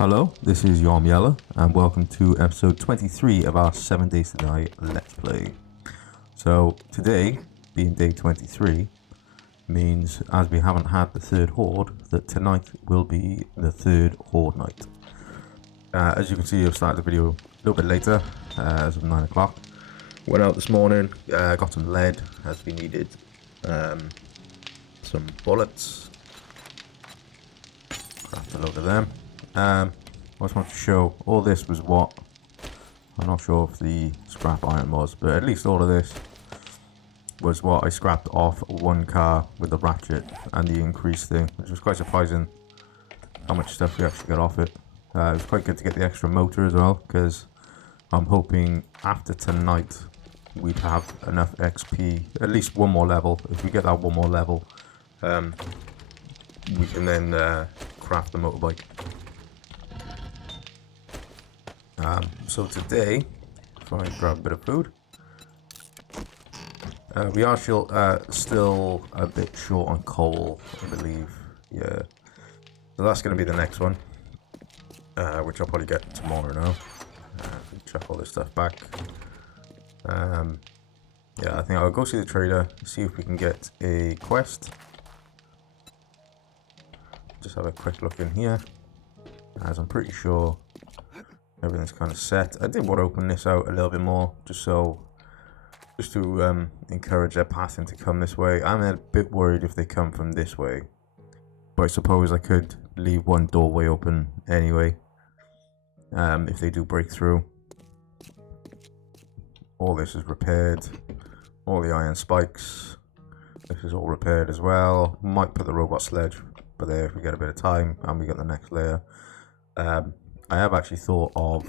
Hello, this is Yo Yella, and welcome to episode 23 of our 7 Days to Die Let's Play. So, today, being day 23, means as we haven't had the third Horde, that tonight will be the third Horde night. As you can see, I've started the video a little bit later, as of 9 o'clock. Went out this morning, got some lead, as we needed, some bullets, craft a load of them. I just want to show all this was what I'm not sure if the scrap iron was, but at least all of this was what I scrapped off one car with the ratchet and the increase thing, which was quite surprising how much stuff we actually got off it. It was quite good to get the extra motor as well, because I'm hoping after tonight we'd have enough XP, at least one more level. If we get that one more level, we can then craft the motorbike. So today, if I grab a bit of food, we are still a bit short on coal, I believe. Yeah, so that's going to be the next one, which I'll probably get tomorrow now. Chuck all this stuff back. Yeah, I think I'll go see the trader, see if we can get a quest. Just have a quick look in here, as I'm pretty sure everything's kind of set. I did want to open this out a little bit more, just to encourage their passing to come this way. I'm a bit worried if they come from this way, but I suppose I could leave one doorway open anyway, if they do break through. All this is repaired, all the iron spikes, this is all repaired as well. Might put the robot sledge, but there if we get a bit of time and we get the next layer. I have actually thought of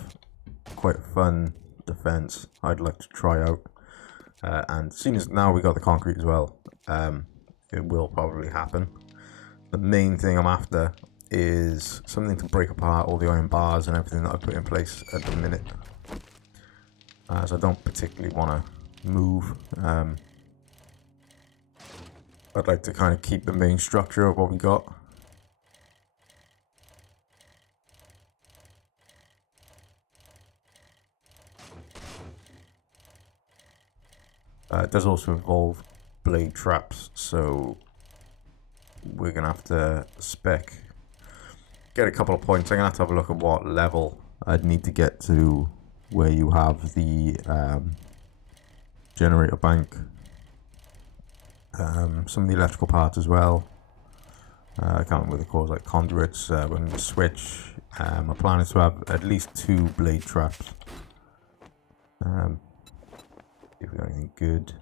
quite a fun defense I'd like to try out, and seeing as now we got the concrete as well, it will probably happen. The main thing I'm after is something to break apart all the iron bars and everything that I put in place at the minute, as I don't particularly want to move. I'd like to kind of keep the main structure of what we got. It does also involve blade traps, so we're going to have to get a couple of points. I'm going to have a look at what level I'd need to get to where you have the generator bank, some of the electrical parts as well. I can't remember what they're called, like conduits, when we switch. My plan is to have at least 2 blade traps. If we got anything good.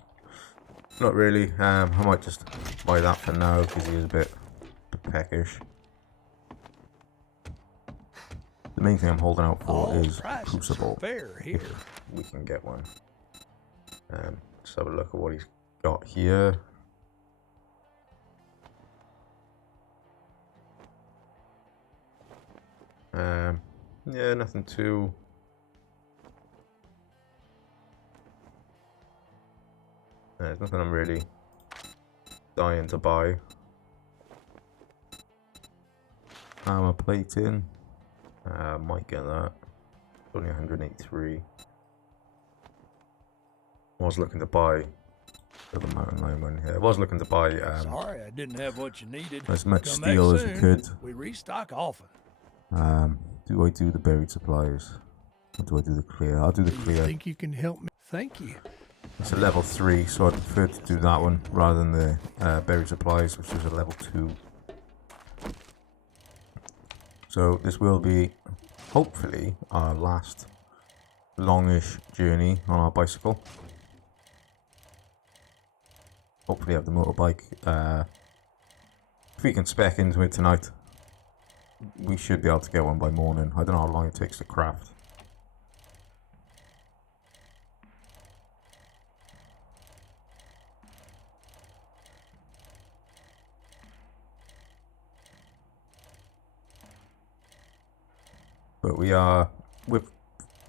Not really. I might just buy that for now because he is a bit peckish. The main thing I'm holding out for is Crucible. Fair here. If we can get one. Let's have a look at what he's got here. Yeah, nothing too. There's nothing I'm really dying to buy. Armor plating. Might get that. Only 183. I was looking to buy the mountain lion one here. I was looking to buy Sorry, I didn't have what you needed. as much Come steel back as we soon. could. We restock often. Do I do the buried supplies? Or do I do the clear? I'll do the Do you clear. think you can help me? Thank you. It's a level 3, so I'd prefer to do that one rather than the buried supplies, which is a level 2. So this will be, hopefully, our last longish journey on our bicycle. Hopefully have the motorbike. If we can spec into it tonight, we should be able to get one by morning. I don't know how long it takes to craft. But we're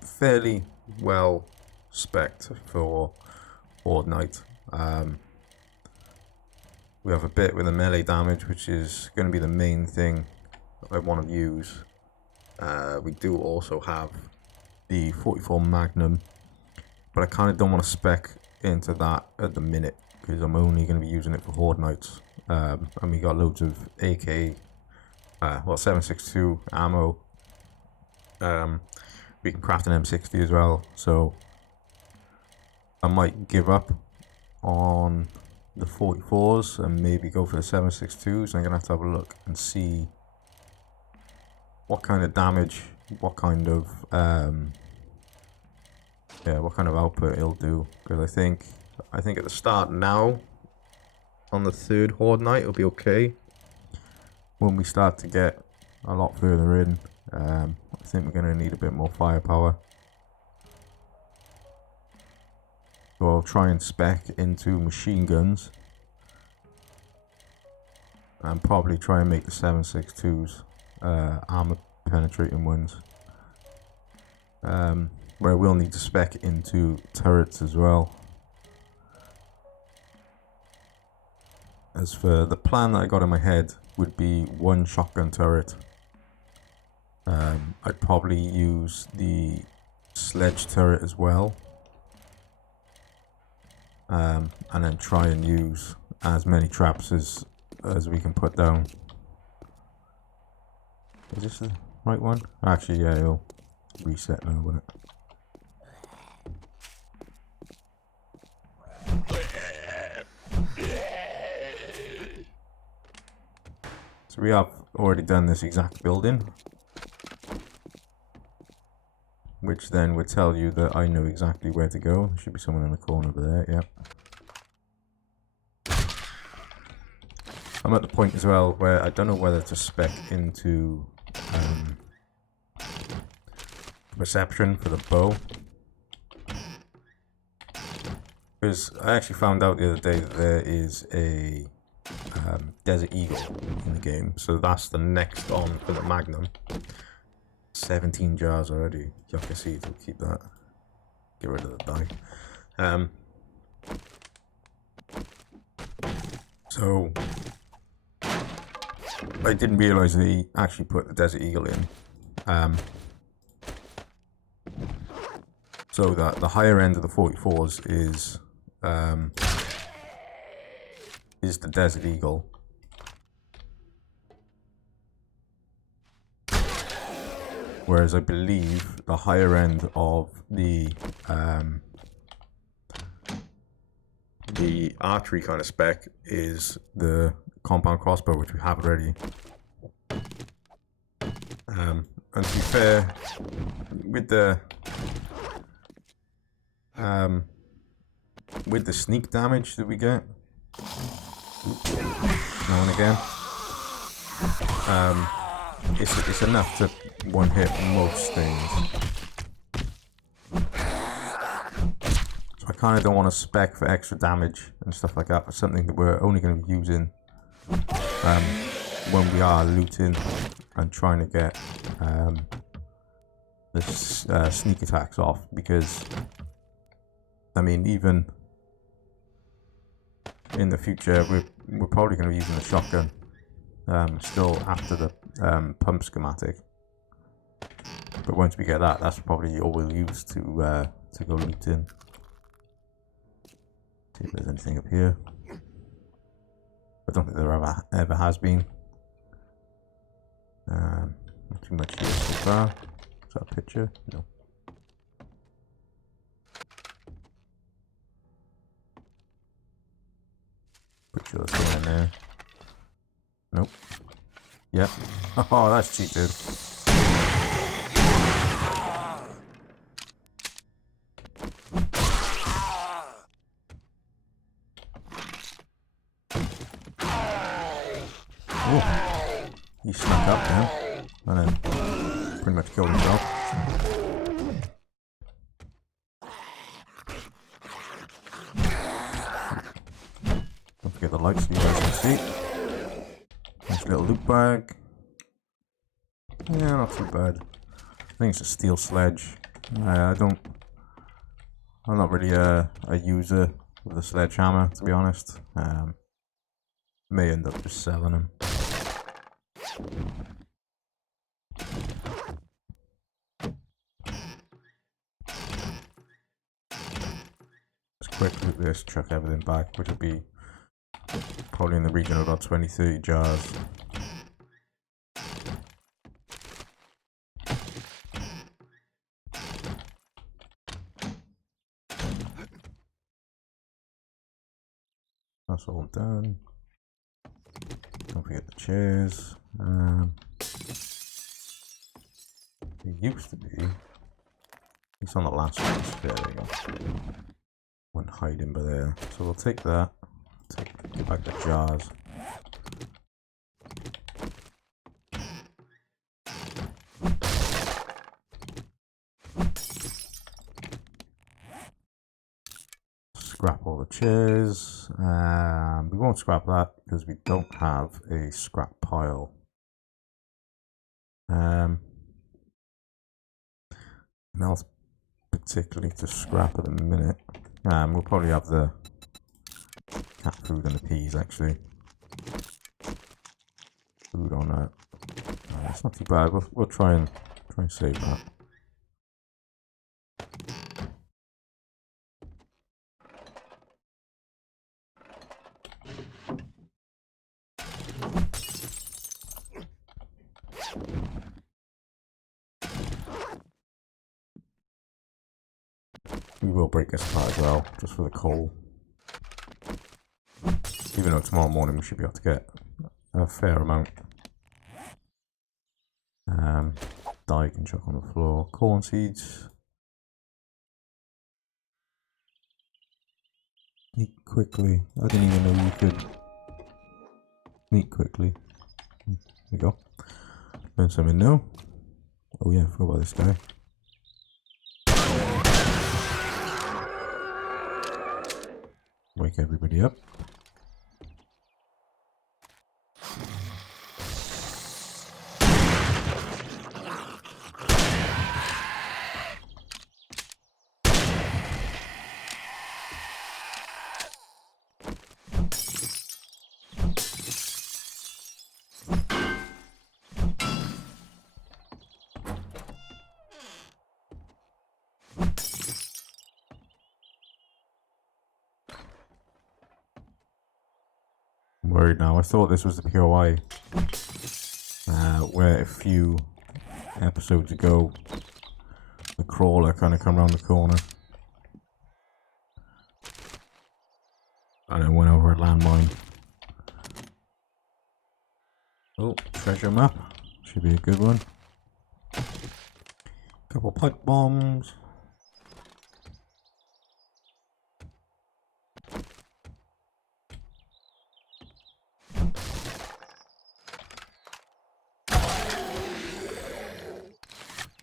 fairly well spec'd for Horde night. We have a bit with the melee damage, which is going to be the main thing I want to use. We do also have the 44 Magnum, but I kind of don't want to spec into that at the minute because I'm only going to be using it for Horde nights. And we got loads of AK, 7.62 ammo. We can craft an M60 as well, so I might give up on the 44s and maybe go for the 7.62s. I'm going to have a look and see what kind of damage, what kind of output it'll do. Because I think at the start now, on the third Horde night, it'll be okay. When we start to get a lot further in, I think we're going to need a bit more firepower. So I'll try and spec into machine guns. And probably try and make the 7.62s armor penetrating ones. Where we'll need to spec into turrets as well. As for the plan that I got in my head would be one shotgun turret. I'd probably use the sledge turret as well. And then try and use as many traps as we can put down. Is this the right one? Actually, yeah, it'll reset now, won't it? So we have already done this exact building, which then would tell you that I know exactly where to go. There should be someone in the corner over there, yep. I'm at the point as well where I don't know whether to spec into reception for the bow. Because I actually found out the other day that there is a Desert Eagle in the game, so that's the next on for the Magnum. 17 jars already. Yucca seeds, we'll keep that. Get rid of the die. So I didn't realise they actually put the Desert Eagle in. So that the higher end of the 44s is the Desert Eagle. Whereas I believe the higher end of the archery kind of spec is the compound crossbow, which we have already. And to be fair, with the sneak damage that we get now and again, it's enough to one hit most things. So I kind of don't want to spec for extra damage and stuff like that, but something that we're only going to be using when we are looting and trying to get the sneak attacks off. Because I mean, even in the future, we're probably going to be using the shotgun still after the pump schematic. But once we get that, that's probably all we'll use to go looting. See if there's anything up here. I don't think there ever has been. Not too much here so far. Is that a picture? No. Put yours in there. Nope. Yep. Oh, that's cheap, dude. Oh, he snuck up now and then pretty much killed himself. Don't forget the lights so you guys can see. Nice little loot bag. Yeah, not too bad. I think it's a steel sledge. I'm not really a user of the sledgehammer, to be honest. May end up just selling them. quick loot this, chuck everything back, which would be probably in the region of about 20-30 jars. That's all done. Don't forget the chairs. It used to be. It's on the last one. There we go. Went hiding by there. So we'll take that. Get back the jars. Scrap all the chairs. We won't scrap that because we don't have a scrap pile. Nothing else particularly to scrap at the minute. We'll probably have the cat food and the peas actually. Food on that. It's not too bad. We'll try and save that. We will break this apart as well, just for the coal. Even though tomorrow morning we should be able to get a fair amount. Dye can chuck on the floor. Corn seeds. Eat quickly. I didn't even know you could eat quickly. There you go. Learn something new. Oh yeah, I forgot about this guy. Wake everybody up. I'm worried now. I thought this was the POI where a few episodes ago the crawler kind of come around the corner and it went over a landmine. Oh, treasure map. Should be a good one. Couple pipe bombs.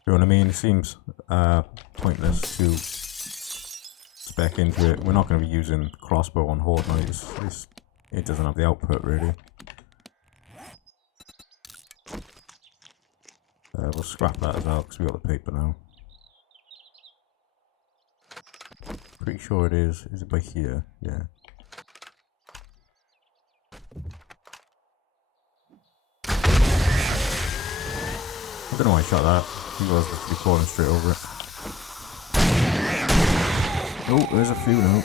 You know what I mean? It seems pointless to spec into it. We're not going to be using crossbow on Horde knights. It doesn't have the output really. We'll scrap that as well because we got the paper now. Pretty sure it is. Is it by here? Yeah. I don't know why I shot that. He was supposed to be falling straight over it. Oh, there's a few now.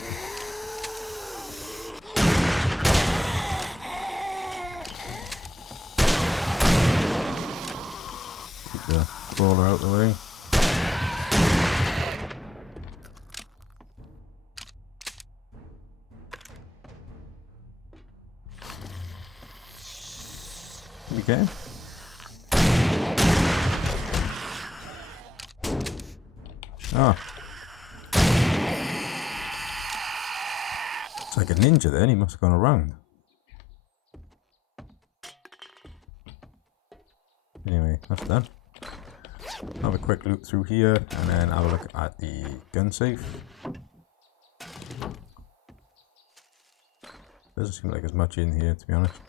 Keep the crawler out of the way. Okay. Ah. It's like a ninja then, he must have gone around. Anyway, that's done. Have a quick look through here and then have a look at the gun safe. Doesn't seem like there's much in here, to be honest.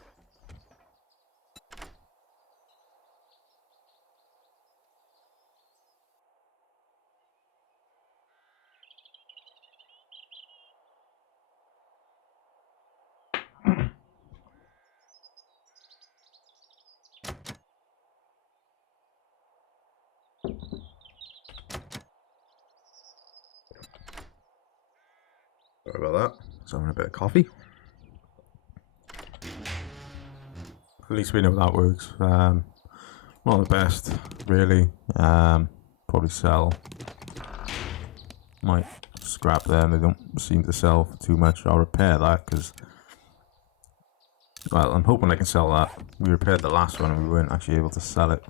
Sorry about that. So I'm having a bit of coffee. At least we know that works. Not the best, really. Probably sell. Might scrap them. They don't seem to sell for too much. I'll repair that because, well, I'm hoping I can sell that. We repaired the last one and we weren't actually able to sell it,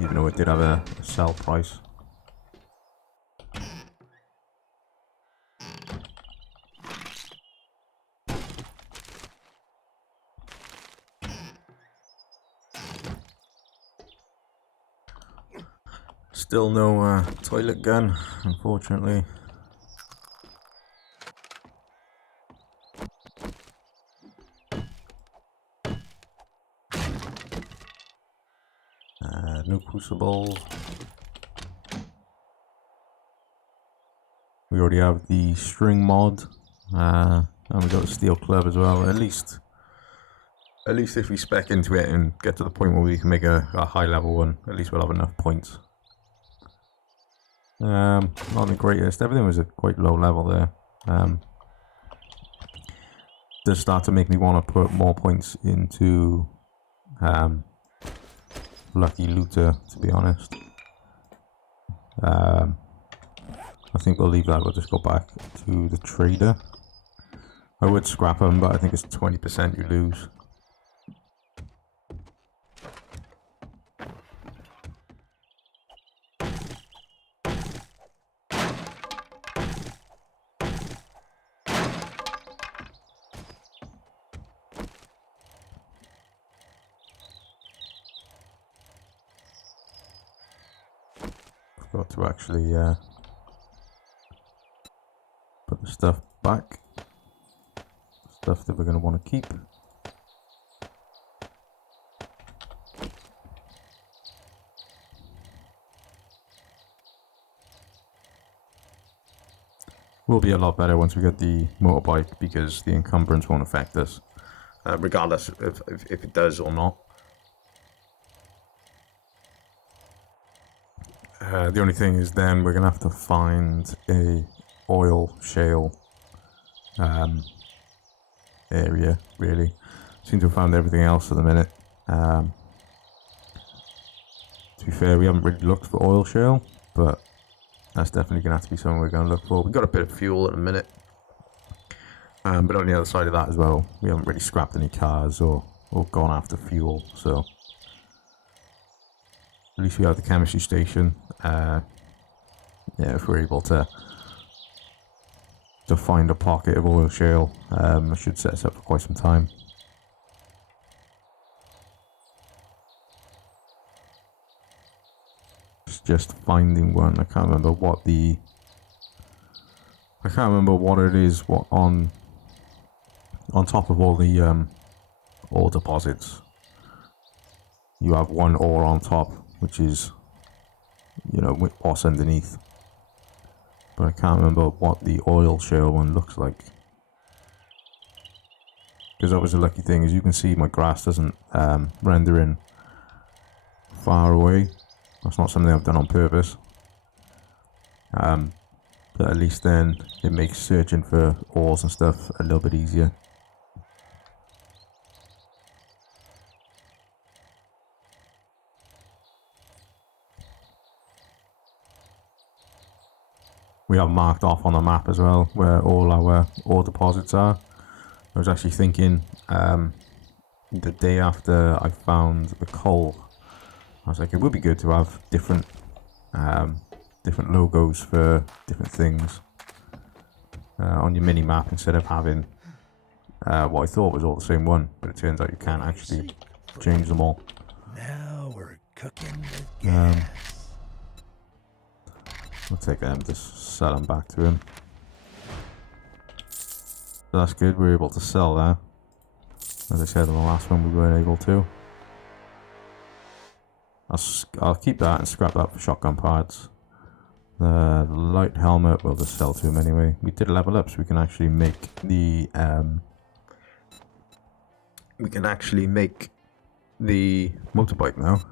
even though it did have a sell price. Still no toilet gun, unfortunately. No crucibles. We already have the string mod, and we got the steel club as well. At least if we spec into it and get to the point where we can make a high level one, at least we'll have enough points. Not the greatest. Everything was at quite low level there. Does start to make me want to put more points into Lucky Looter, to be honest. I think we'll leave that. We'll just go back to the trader. I would scrap them, but I think it's 20% you lose. Got to actually put the stuff back. Stuff that we're going to want to keep. Will be a lot better once we get the motorbike because the encumbrance won't affect us, regardless if it does or not. The only thing is then we're going to have to find a oil shale area, really. Seem to have found everything else at the minute. To be fair, we haven't really looked for oil shale, but that's definitely going to have to be something we're going to look for. We've got a bit of fuel at the minute, but on the other side of that as well, we haven't really scrapped any cars or gone after fuel, so at least we have the chemistry station. Yeah, if we're able to find a pocket of oil shale, it should set us up for quite some time. It's just finding one. I can't remember what it is. What on top of all the ore deposits, you have one ore on top, which is, you know, what's underneath. But I can't remember what the oil shale one looks like. Because that was a lucky thing, as you can see, my grass doesn't render in far away. That's not something I've done on purpose. But at least then it makes searching for ores and stuff a little bit easier. We have marked off on the map as well where all our ore deposits are. I was actually thinking the day after I found the coal, I was like, it would be good to have different logos for different things on your mini map instead of having what I thought was all the same one, but it turns out you can't actually change them all. Now we're cooking with gas. We'll take them, just sell them back to him. So that's good, we were able to sell that. As I said on the last one, we weren't able to. I'll keep that and scrap that for shotgun parts. The light helmet we'll just sell to him anyway. We did level up, so we can actually make the motorbike now.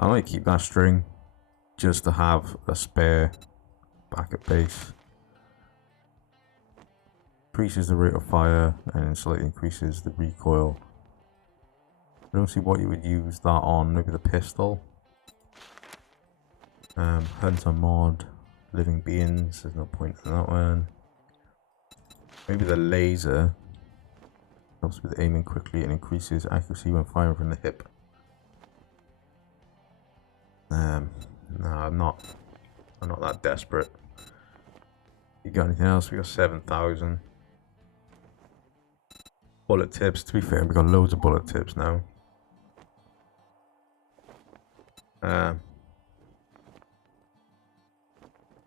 I might keep that string just to have a spare back at base. Increases the rate of fire and slightly increases the recoil. I don't see what you would use that on. Maybe the pistol. Hunter mod, living beings. There's no point in that one. Maybe the laser. Helps with aiming quickly and increases accuracy when firing from the hip. No, I'm not that desperate. You got anything else? We got 7,000. Bullet tips. To be fair, we got loads of bullet tips now. Yeah,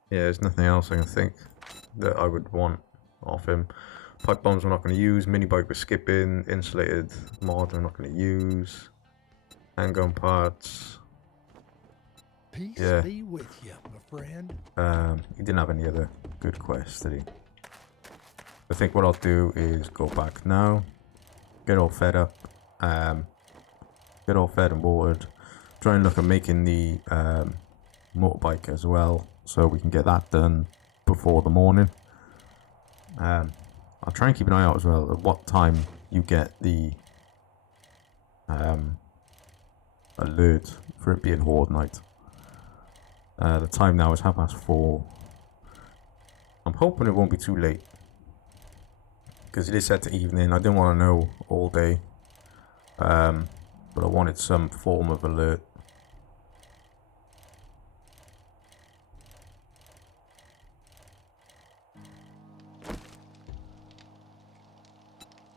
there's nothing else I can think that I would want off him. Pipe bombs we're not going to use. Mini bike we're skipping. Insulated mod we're not going to use. Handgun parts. Peace be with you, my friend. He didn't have any other good quests, did he? I think what I'll do is go back now. Get all fed up. Get all fed and watered. Try and look at making the motorbike as well, so we can get that done before the morning. I'll try and keep an eye out as well at what time you get the alert for it being Horde night. The time now is 4:30. I'm hoping it won't be too late, because it is set to evening. I didn't want to know all day, but I wanted some form of alert.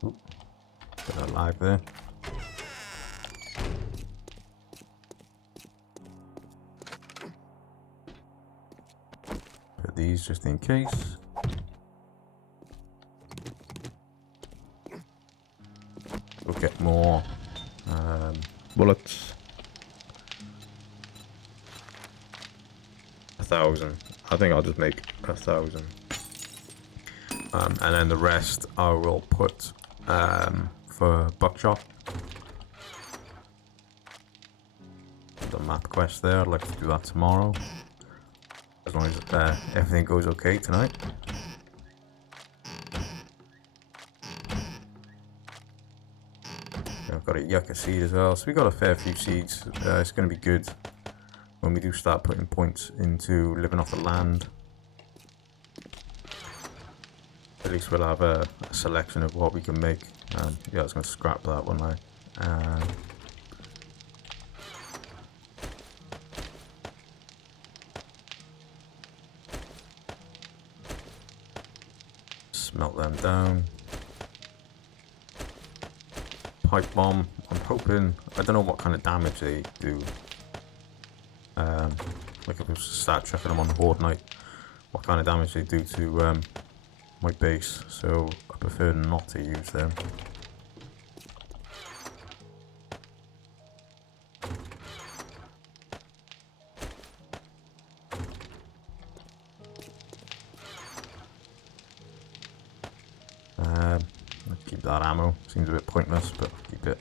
Oop, got a live there. Put these just in case. We'll get more bullets. 1,000. I think I'll just make 1,000. And then the rest I will put for buckshot. The math quest there. I'd like to do that tomorrow, as long as everything goes okay tonight. I've got a yucca seed as well, so we got a fair few seeds. It's going to be good when we do start putting points into living off the land. At least we'll have a selection of what we can make. Yeah, I was going to scrap that one now. Smelt them down. Pipe bomb. I'm hoping. I don't know what kind of damage they do. Like if we start chucking them on Horde night, what kind of damage they do to my base. So I prefer not to use them. Let's keep that ammo. Seems a bit pointless, but I'll keep it.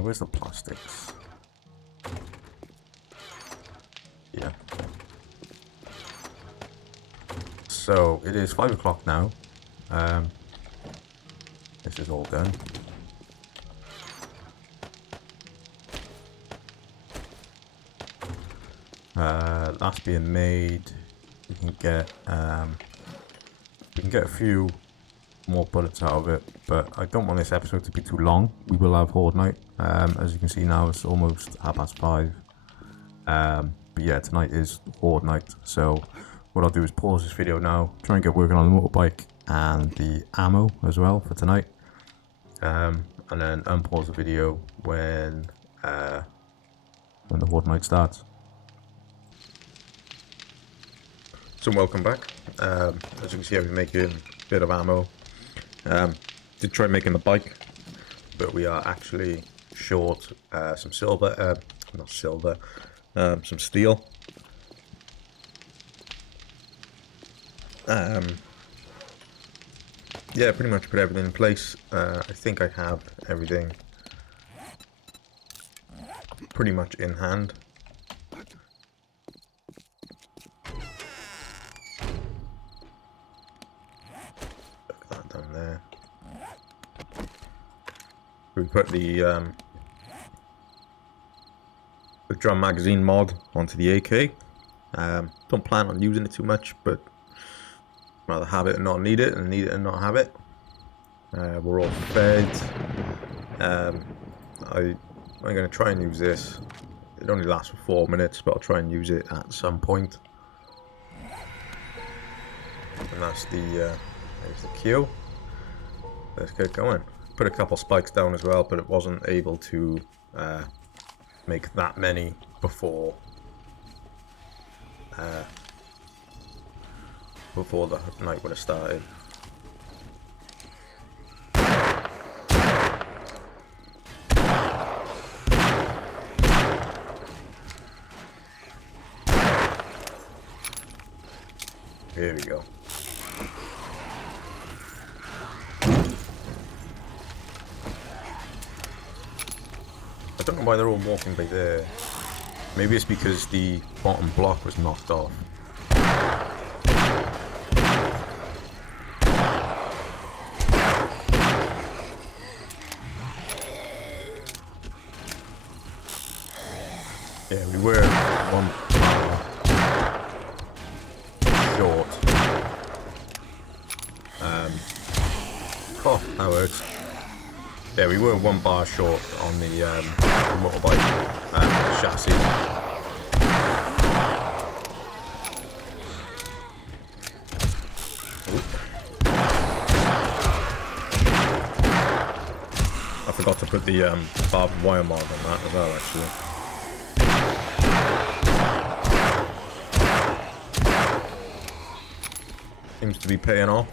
Where's the plastics? Yeah. So it is 5 o'clock now. This is all done. That's being made. We can get a few more bullets out of it, but I don't want this episode to be too long. We will have Horde night. As you can see now, it's almost 5:30. But yeah, tonight is Horde night. So what I'll do is pause this video now, try and get working on the motorbike and the ammo as well for tonight, and then unpause the video when the Horde night starts. So welcome back. As you can see, I've been making a bit of ammo. Did try making the bike, but we are actually short some silver, not silver, some steel. Yeah, pretty much put everything in place. I think I have everything pretty much in hand. Look at that down there. We put the drum magazine mod onto the AK. Don't plan on using it too much, but rather have it and not need it, and need it and not have it. We're all fed. I'm going to try and use this. It only lasts for 4 minutes, but I'll try and use it at some point. And that's there's the queue. Let's get going. Put a couple spikes down as well, but it wasn't able to make that many before the night would have started. Here we go. I don't know why they're all walking by there. Maybe it's because the bottom block was knocked off. Yeah, we were one short. Oh, that works. Yeah, we were 1 bar short on the motorbike chassis. I forgot to put the barbed wire mod on that as well, actually. Seems to be paying off.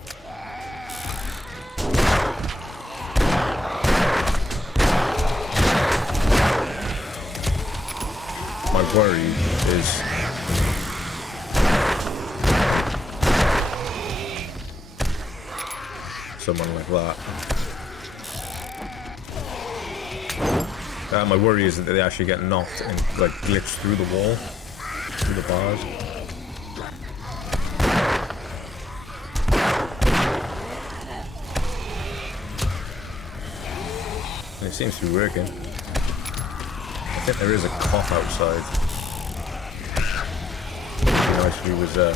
My worry is someone like that. My worry is that they actually get knocked and like glitch through the wall, through the bars. And it seems to be working. I think there is a cop outside. It'd be nice if he was there.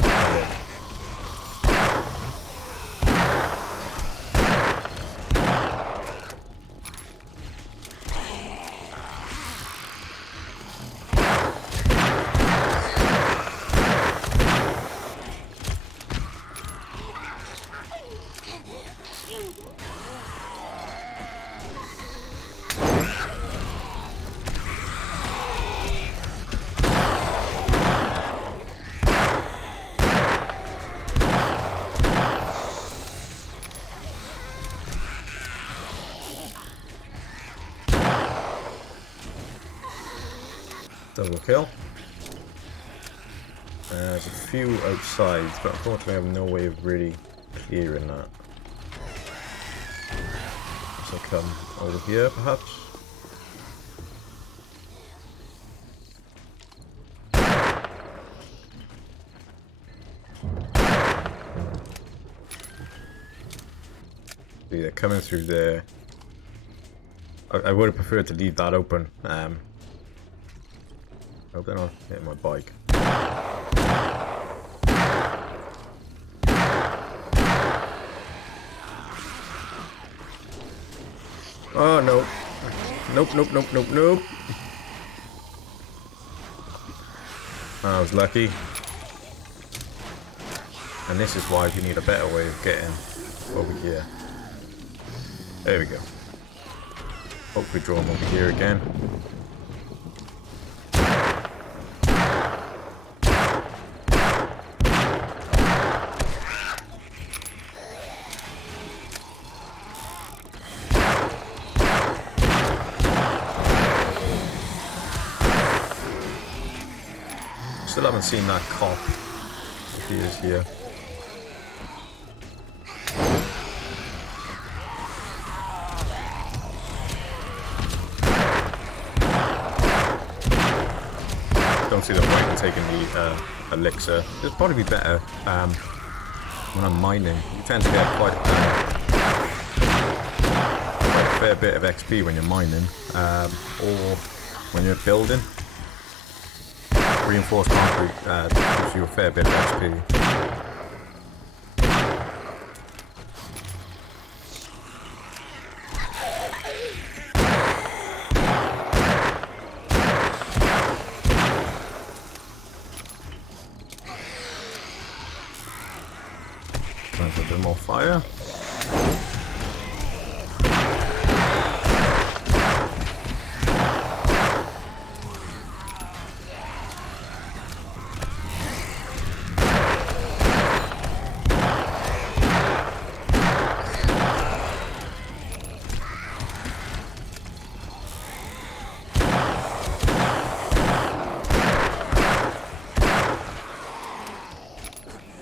Double kill. There's a few outside, but unfortunately I have no way of really clearing that. So come over here, perhaps. See, they're coming through there. I would have preferred to leave that open. I hope they're not hitting my bike. Oh no. Nope, nope, nope, nope, nope. I was lucky. And this is why we need a better way of getting over here. There we go. Hopefully draw them over here again. Still haven't seen that cop, if he is here. don't see the point in taking the elixir. It'd probably be better when I'm mining. You tend to get quite a fair bit of XP when you're mining, or when you're building. Reinforced concrete gives you a fair bit of XP. A bit more fire.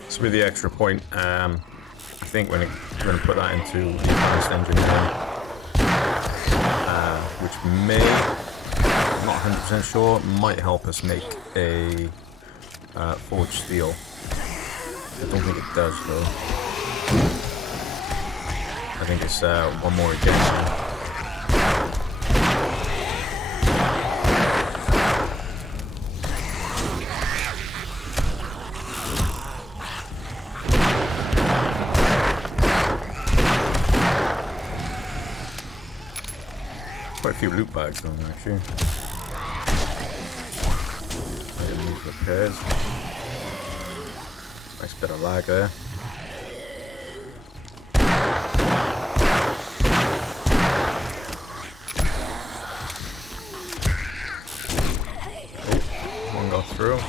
So with the extra point, I think we're going to put that into advanced engineering, which may, I'm not 100% sure, might help us make a forged steel. I don't think it does though. I think it's one more against. Quite a few loot bags on there, actually. I didn't need repairs. Nice bit of lag there. Oh, one got through.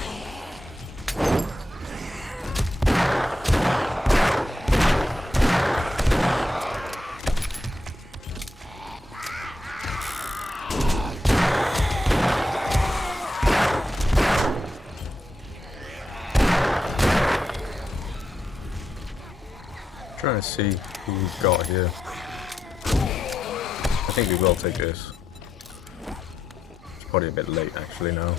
Trying to see who we've got here. I think we will take this. It's probably a bit late actually now.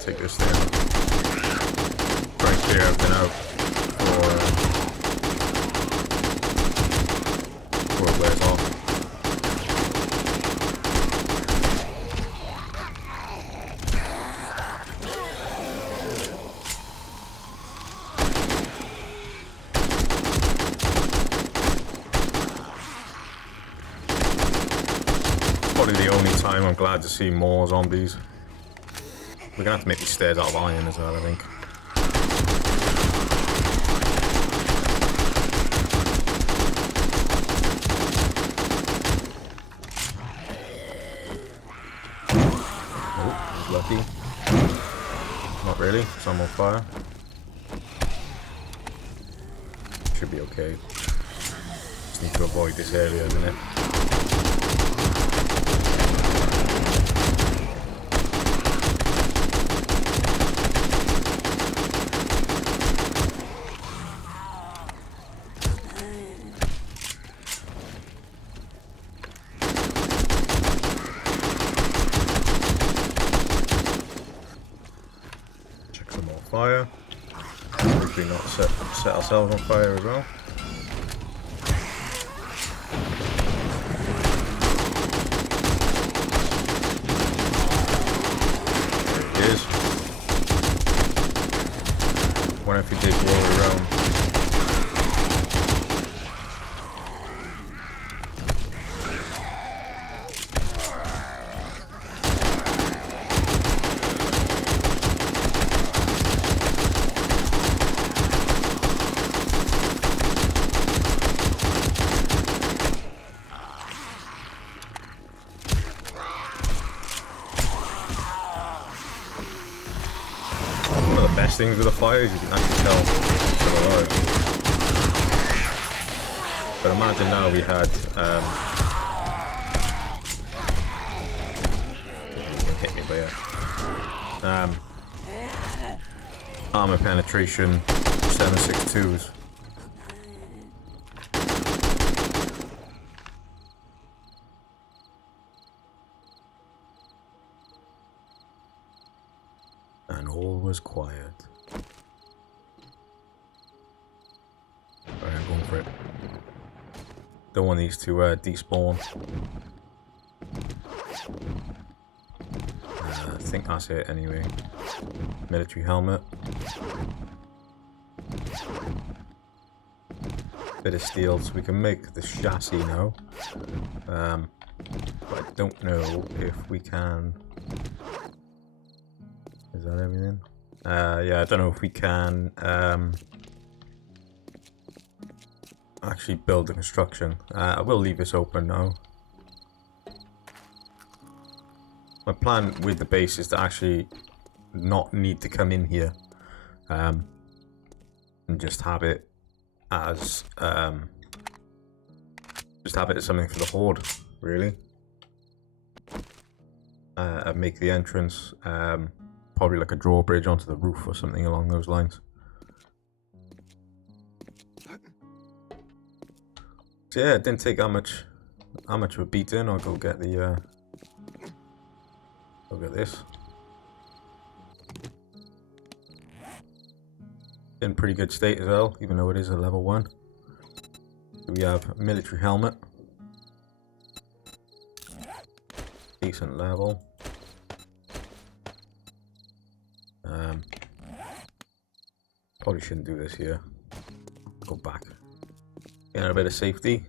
Take this thing. Try and clear everything out before it wears off. Probably the only time I'm glad to see more zombies. We're gonna have to make these stairs out of iron as well, I think. Oh, lucky. Not really, it's on fire. Should be okay. Just need to avoid this area a minute. Fire. Hopefully not set ourselves on fire as well. There it is. Wonder if he takes all the way around. Best things with the fire is you can actually tell they're alive. But imagine now we had hit me, but yeah. Armor penetration 762s. all was quiet. Alright, I'm going for it. Don't want these to despawn. I think that's it anyway. Military helmet. Bit of steel so we can make the chassis now. But I don't know if we can. Is that everything? Yeah, I don't know if we can actually build the construction. I will leave this open now. My plan with the base is to actually not need to come in here and just have it as something for the Horde, really. Make the entrance probably like a drawbridge onto the roof or something along those lines. So yeah, it didn't take how much of a beating. I'll go get the look at this. In pretty good state as well, even though it is a level 1. So we have a military helmet. Decent level. Probably shouldn't do this here. Go back. Get a bit of safety.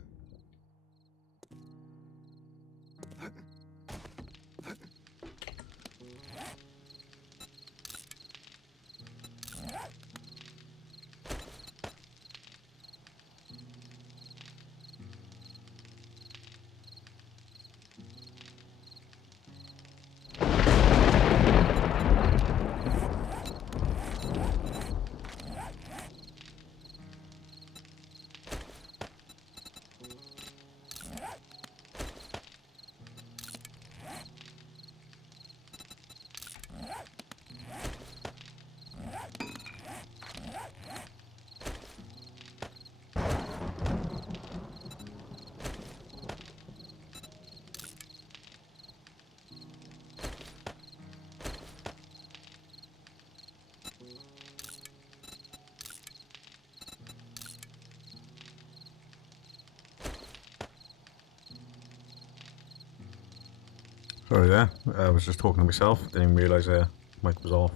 Sorry there, I was just talking to myself, didn't even realise the mic was off.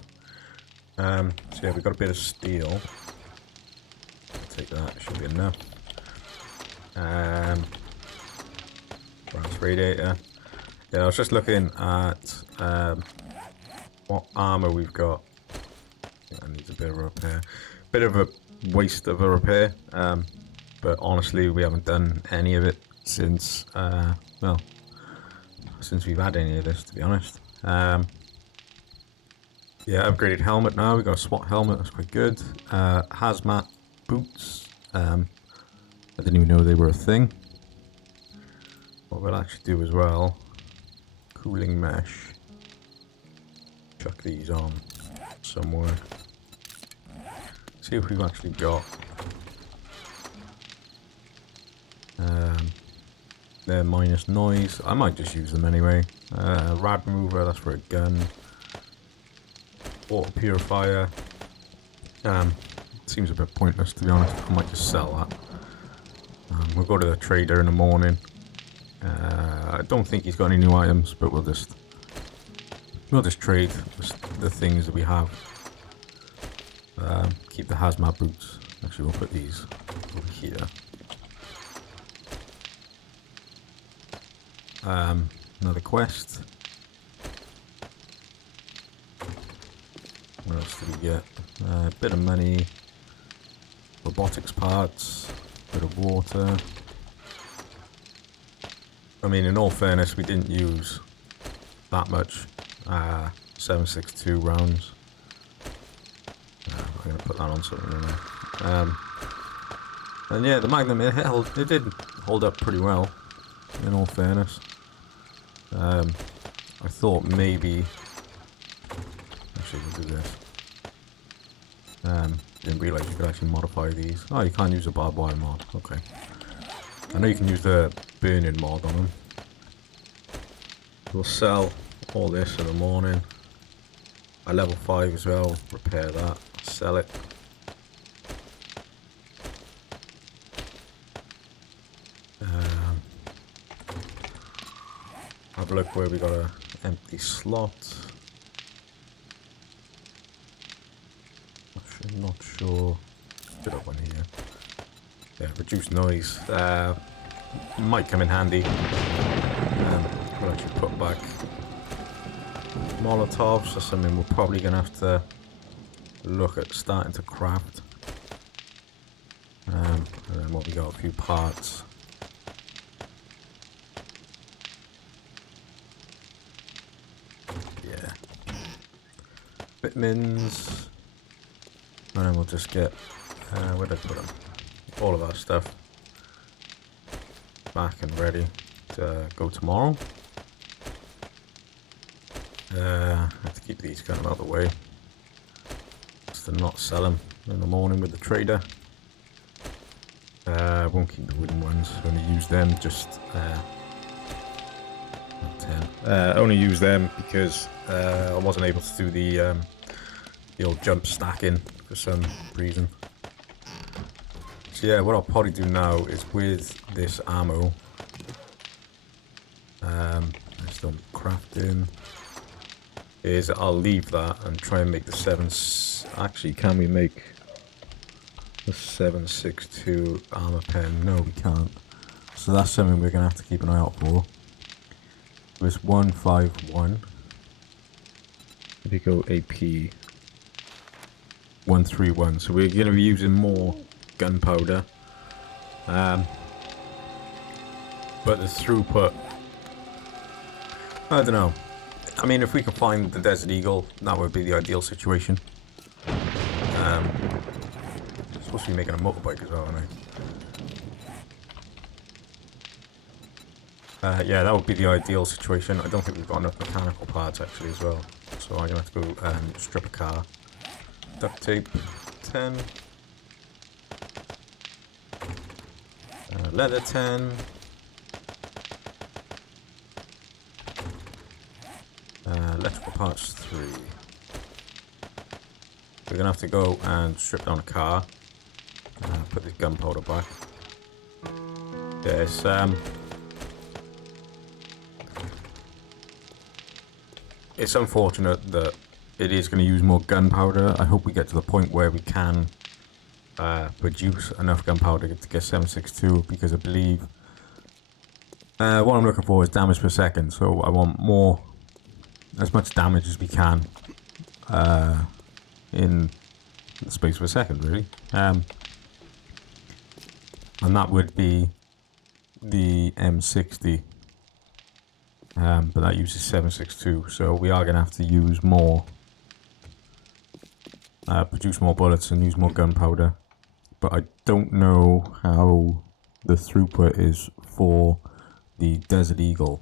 So yeah, we've got a bit of steel. I'll take that, it should be enough. Brass radiator. Yeah, I was just looking at what armour we've got. Yeah, it needs a bit of a repair. Bit of a waste of a repair, but honestly we haven't done any of it since, well, since we've had any of this, to be honest. Yeah, upgraded helmet now. We've got a SWAT helmet, that's quite good. Hazmat boots. I didn't even know they were a thing. What we'll actually do as well, cooling mesh. Chuck these on somewhere. See if we've actually got they're minus noise. I might just use them anyway. Rad remover, that's for a gun. Water purifier. Seems a bit pointless, to be honest. I might just sell that. We'll go to the trader in the morning. I don't think he's got any new items, but we'll just trade the things that we have. Keep the hazmat boots. Actually, we'll put these over here. Another quest. What else did we get? A bit of money. Robotics parts. Bit of water. I mean, in all fairness, we didn't use that much 7.62 rounds. I'm going to put that on something now. And yeah, the Magnum, it did hold up pretty well, in all fairness. I thought maybe... Actually, we'll do this. Didn't realise you could actually modify these. Oh, you can't use a barbed wire mod. Okay. I know you can use the burning mod on them. We'll sell all this in the morning. a level 5 as well, repair that, sell it. Have a look where we got a empty slot. Not sure. Bit up one here. Yeah, reduce noise. Might come in handy. We'll actually put back Molotovs. That's something we're probably gonna have to look at starting to craft. And then what we got, a few parts. Yeah. Vitamins. And then we'll just get, where did I put them? All of our stuff back and ready to go tomorrow. I have to keep these kind of out of the way, just to not sell them in the morning with the trader. Won't keep the wooden ones, only use them just, 10. Only use them because I wasn't able to do the old jump stacking for some reason. So yeah, what I'll probably do now is with this ammo, I still crafting, is I'll leave that and try and make the 7. Actually, can we make the 7.62 armor pen? No, we can't. So that's something we're gonna have to keep an eye out for. It's 151. If you go AP 131, so we're gonna be using more gunpowder, but the throughput, I don't know. I mean, if we can find the Desert Eagle, that would be the ideal situation. Supposed to be making a motorbike as well, aren't I? Yeah, that would be the ideal situation. I don't think we've got enough mechanical parts actually as well, so I'm gonna have to go strip a car. Duct tape, 10. Leather, 10. Electrical parts, 3. We're gonna have to go and strip down a car. Put this gunpowder back. Yes, it's unfortunate that it is going to use more gunpowder. I hope we get to the point where we can produce enough gunpowder to get 7.62, because I believe what I'm looking for is damage per second. So I want more, as much damage as we can in the space of a second, really. And that would be the M60. But that uses 7.62, so we are going to have to use more, produce more bullets and use more gunpowder. But I don't know how the throughput is for the Desert Eagle.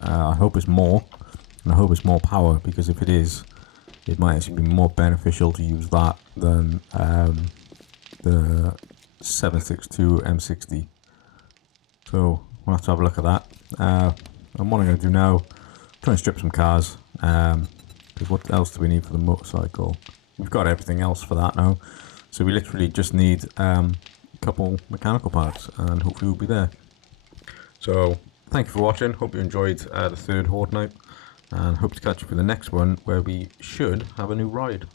I hope it's more, and I hope it's more power, because if it is, it might actually be more beneficial to use that than the 7.62 M60. So we'll have to have a look at that. And what I'm going to do now, try and strip some cars, because what else do we need for the motorcycle? We've got everything else for that now, so we literally just need a couple mechanical parts, and hopefully we'll be there. So thank you for watching, hope you enjoyed the third Horde night, and hope to catch you for the next one, where we should have a new ride.